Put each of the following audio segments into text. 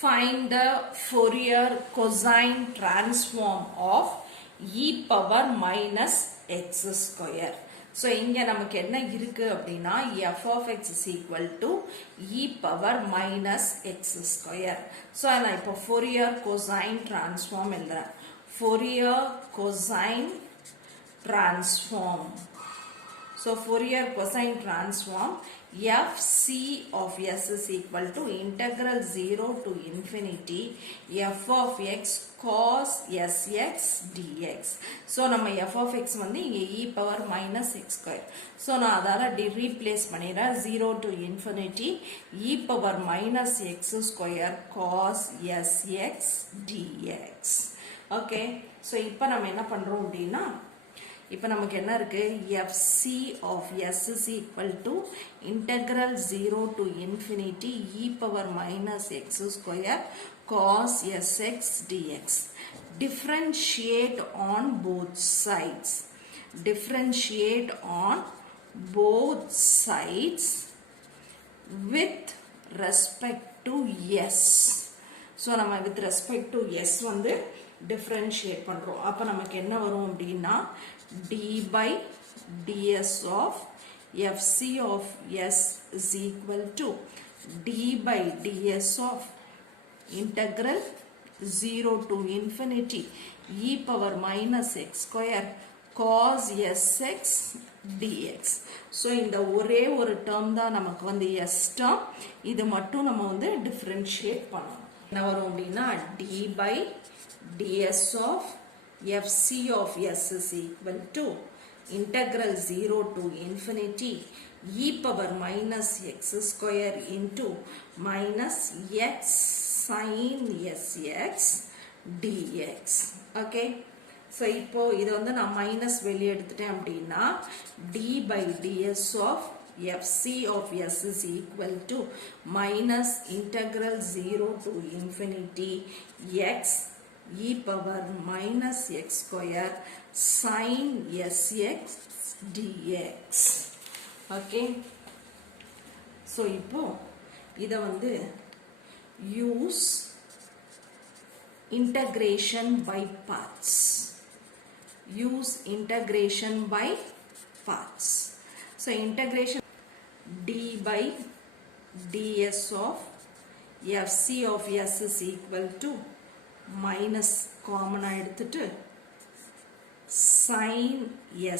Find the Fourier cosine transform of e power minus x square. So, இங்க நமக்கு என்ன இருக்கு அப்படின்னா f of x is equal to e power minus x square. So, நான் இப்போ Fourier cosine transform எழுதுறேன். Fourier cosine transform. So, Fourier cosine transform fc of s is equal to integral 0 to infinity f of x cos sx dx. So, நம்ம f of x வந்து இங்க e power minus x square. So, நான் அதால replace பண்ணிடுறேன் 0 to infinity e power minus x square cos sx dx. Okay. So, இப்போ நம்ம என்ன பண்றோம் அப்படின்னா இப்போ நமக்கு என்ன இருக்கு fc of s is equal to integral 0 to infinity e power minus x square cos sx dx. Differentiate on both sides. Differentiate on both sides with respect to s. So நம்ம with respect to s வந்து differentiate பண்றோம். அப்ப நமக்கு என்ன வரும் அப்படின்னா d by ds of fc of s is equal to d by ds of integral 0 to infinity e power minus x square cos sx dx. So, இந்த ஒரே ஒரு term தான் நமக்கு வந்து s term. இது மட்டும் நம்ம வந்து differentiate பண்ணணும். என்ன வரும் அப்படின்னா d by ds of fc of s is equal to integral 0 to infinity e power minus x square into minus x sin sx dx. Okay. So, இப்போ இது வந்து நான் minus வெளியே எடுத்துட்டேன் அப்படின்னா d by ds of fc of s is equal to minus integral 0 to infinity x e power minus x square sin sx dx. Okay. So, இப்போ இத வந்து use integration by parts. Use integration by parts. So, integration d by ds of fc of s is equal to minus common எடுத்துட்டு sin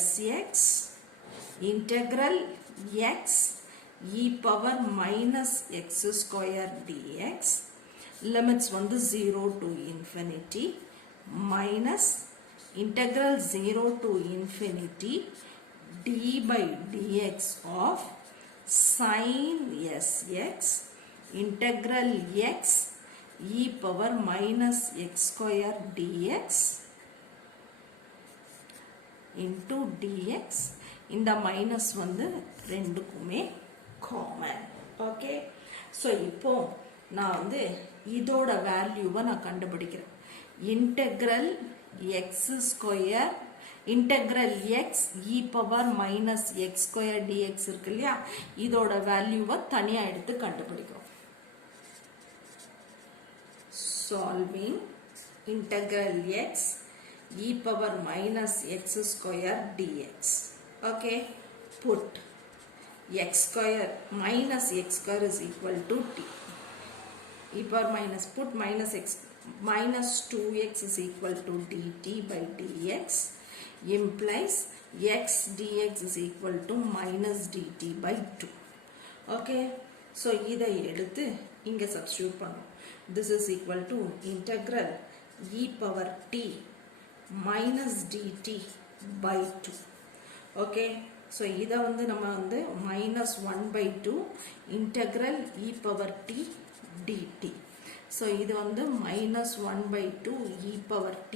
sx integral x e power minus x square dx. Limits வந்து 0 to infinity minus integral 0 to infinity d by dx of sin sx integral x e power minus x square dx into dx. இந்த minus வந்து ரெண்டுக்குமே common. Okay. So, இப்போ நான் வந்து இதோட வேல்யூவை நான் கண்டுபிடிக்கிறேன். Integral x square integral x e power minus x square dx இருக்கு இல்லையா, இதோட வேல்யூவை தனியா எடுத்து கண்டுபிடிக்கிறோம். Solving integral x e power minus x square dx. Okay. Put x square minus x square is equal to t. E power minus put minus x minus 2x is equal to dt by dx implies x dx is equal to minus dt by 2. Okay. So, இதை எடுத்து இங்க substitute பண்ணும். This is equal to integral e power t minus dt by 2. Okay. So, இதை வந்து நம்ம வந்து minus 1 by 2 integral e power t dt. So, இது வந்து minus 1 by 2 e power t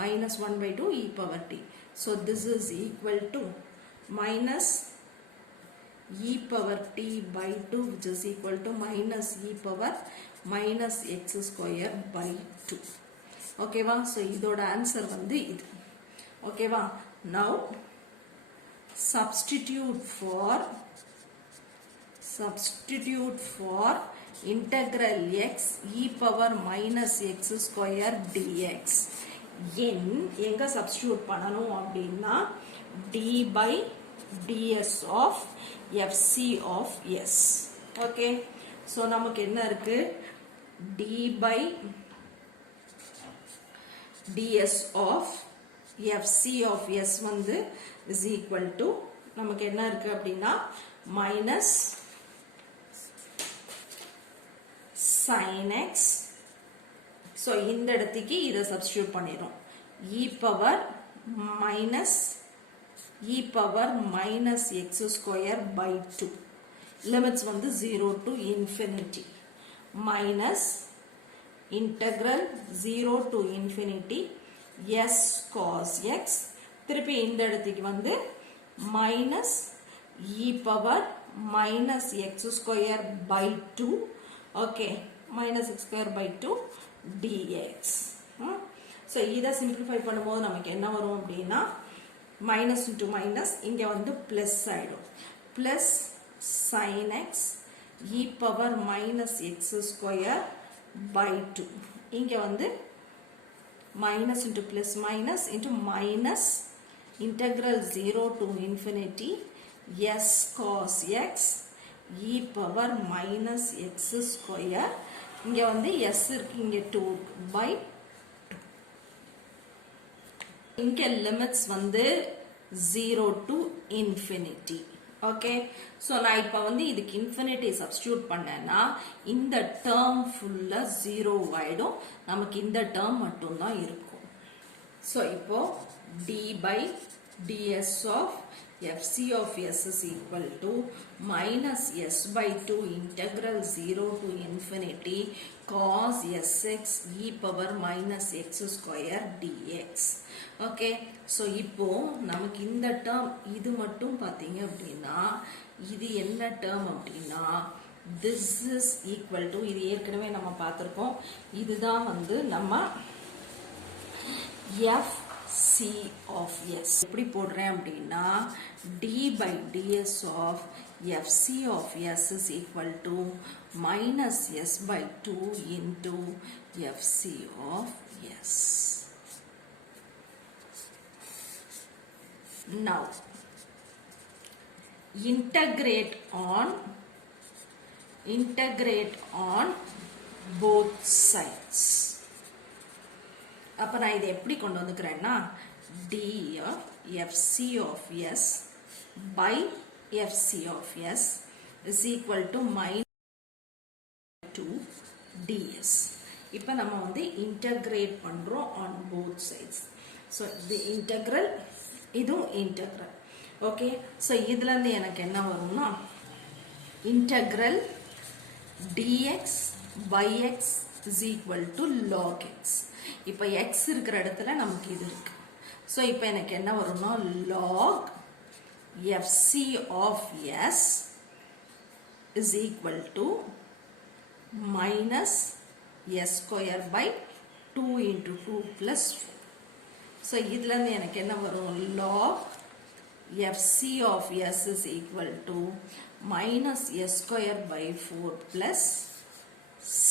minus 1 by 2 e power t. So, this is equal to minus e power t by 2 which is equal to minus e power minus x square by 2. Okay va. So, இதோட answer வந்து இது. Okay va. Now, substitute for substitute for integral x e power minus x square dx in எங்க substitute பண்ணணும் அப்படின்னா d by ds of fc of s. okay, so நமக்கு என்ன இருக்கு d by ds of fc of s வந்து is equal to நமக்கு என்ன இருக்கு அப்படின்னா minus sin x. so இந்த இடத்துக்கு இதை substitute பண்ணிரும் e power minus x square by 2 limits வந்து 0 to infinity minus integral 0 to infinity s cos x திருப்பி இந்த இடத்துக்கு வந்து minus e power minus x square by 2 okay minus x square by 2 dx. so இதை simplify பண்ணும்போது நமக்கு என்ன வரும் அப்படின்னா minus into minus இங்க வந்து plus ஆயிடும் plus sin x e power minus x square by 2 இங்க வந்து minus into plus minus into minus integral 0 to infinity s cos x e power minus x square இங்க வந்து s இருக்கு இங்க 2 by 2 இங்க limits வந்து 0 to infinity. okay, so நான் இப்ப வந்து இதுக்கு infinity substitute பண்ணேன்னா இந்த term full-ஆ 0 ஆயிடும் நமக்கு இந்த term மட்டும் தான் இருக்கும். so இப்போ d by ds of fc of s is equal to minus s by 2 integral 0 to infinity cos sx e power minus x square dx. okay, so இப்போ நமக்கு இந்த term இது மட்டும் பாத்தீங்க அப்படின்னா இது என்ன term அப்படின்னா this is equal to இது ஏற்கனவே நம்ம பார்த்திருக்கோம் இதுதான் வந்து நம்ம fc of s எப்படி போடுறேன் அப்படின்னா d by ds of fc of s is equal to minus s by 2 into fc of s. now integrate on both sides. அப்ப நான் இதை எப்படி கொண்டு வந்துக்கிறேன்னா d of fc of s by fc of s is equal to minus 2 ds. இப்ப நம்ம வந்து integrate பண்றோம் on both sides. so the integral இதுவும் integral. okay, so இதுல இருந்து எனக்கு என்ன வரும்னா integral dx by x is equal to log x. இப்ப x இருக்கிற இடத்துல நமக்கு இது இருக்கு. so இப்ப எனக்கு என்ன வரும்னா log fc of s is equal to minus s square by 2 into 2 plus 4. so இதுல இருந்து எனக்கு என்ன வரும் log fc of s is equal to minus s square by 4 plus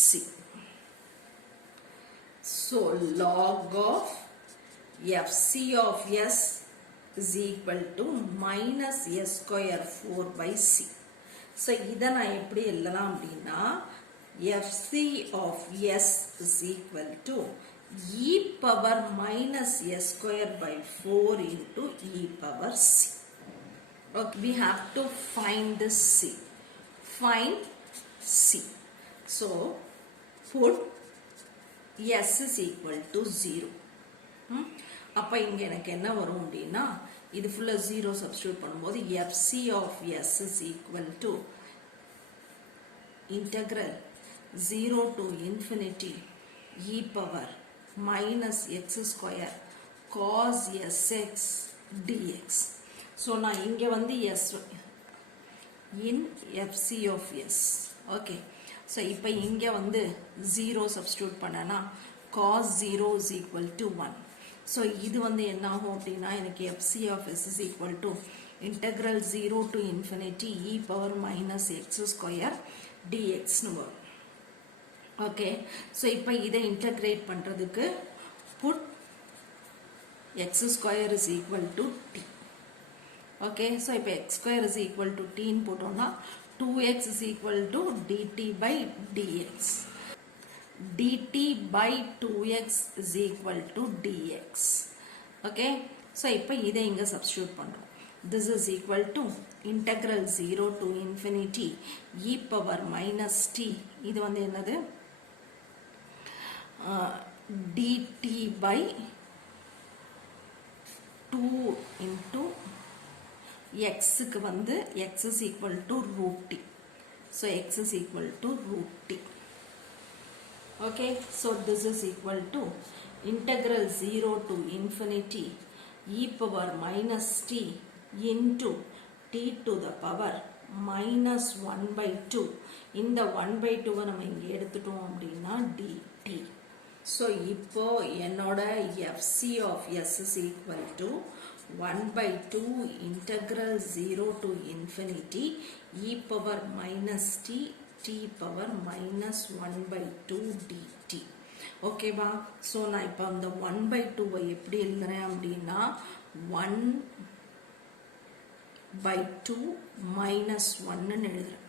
c. so log of fc of s is equal to minus s square 4 by c. so இதை நான் எப்படி எழுதலாம் அப்படின்னா fc of s is equal to e power minus s square by 4 into e power c. okay, we have to find this c. find c. so put s is equal to 0. அப்ப இங்க எனக்கு என்ன வரும் அப்படின்னா இது full 0 substitute பண்ணும்போது fc of s is equal to integral 0 to infinity e power minus x square cos sx dx. so நான் இங்க வந்து s in fc of s. okay, so இப்ப இங்க வந்து 0 substitute பண்ணனா cos 0 is equal to 1. so இது வந்து என்ன ஆகும் அப்படின்னா எனக்கு fc of s is equal to integral 0 to infinity e power minus x square dx னு வரும். ஓகே, ஸோ இப்போ இதை இன்டகிரேட் பண்ணுறதுக்கு put x square is equal to t. Okay, so இப்போ x square is equal to t ன்னு போட்டோம்னா 2x is equal to dt by dx. dt by 2x is equal to dx. Okay, so இப்போ இதை இங்கே substitute பண்ணுறோம். This is equal to integral 0 to infinity e power minus t. இது வந்து என்னது? dt by 2 into x க்கு வந்து x is equal to root t. So x is equal to root t. Okay, so this is equal to integral 0 to infinity e power minus t into t to the power minus 1 by 2. இந்த 1 by 2 நம்ம இங்கே எடுத்துட்டோம் அப்படின்னா dt. So இப்போ என்னோட fc of s is equal to 1 by 2 integral 0 to infinity e power minus t t power minus 1 by 2 dt. ஓகேவா? So நான் இப்போ அந்த 1 by 2 எப்படி எழுதுறேன் அப்படின்னா 1 by 2 minus 1 எழுதுறேன்.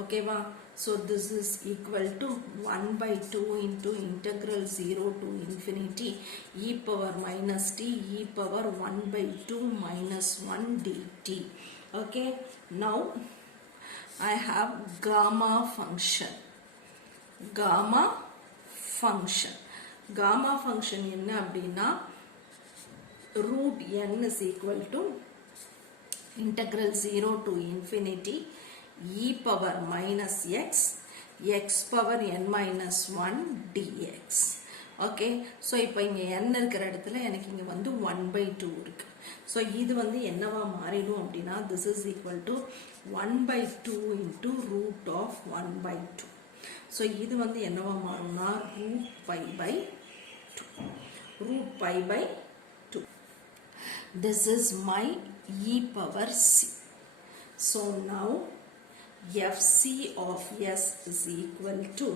ஓகேவா? So this is equal to 1 by 2 into integral 0 to infinity e power minus t e power 1 by 2 minus 1 dt. Okay, now I have gamma function. Gamma function என்ன அப்படின்னா root n is equal to integral 0 to infinity e power minus x x power n minus 1 dx. Okay, so இப்போ இங்கே n இருக்கிற இடத்துல எனக்கு இங்கே வந்து 1 by 2 இருக்கு. ஸோ இது வந்து என்னவா மாறிடும் அப்படின்னா this is equal to 1 by 2 into root of 1 by 2. So இது வந்து என்னவா மாறும்னா root pi by 2. root pi by 2. This is my e power c. So now fc of s is equal to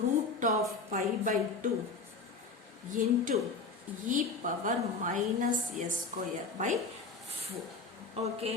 root of pi by 2 into e power minus s square by 4. Okay.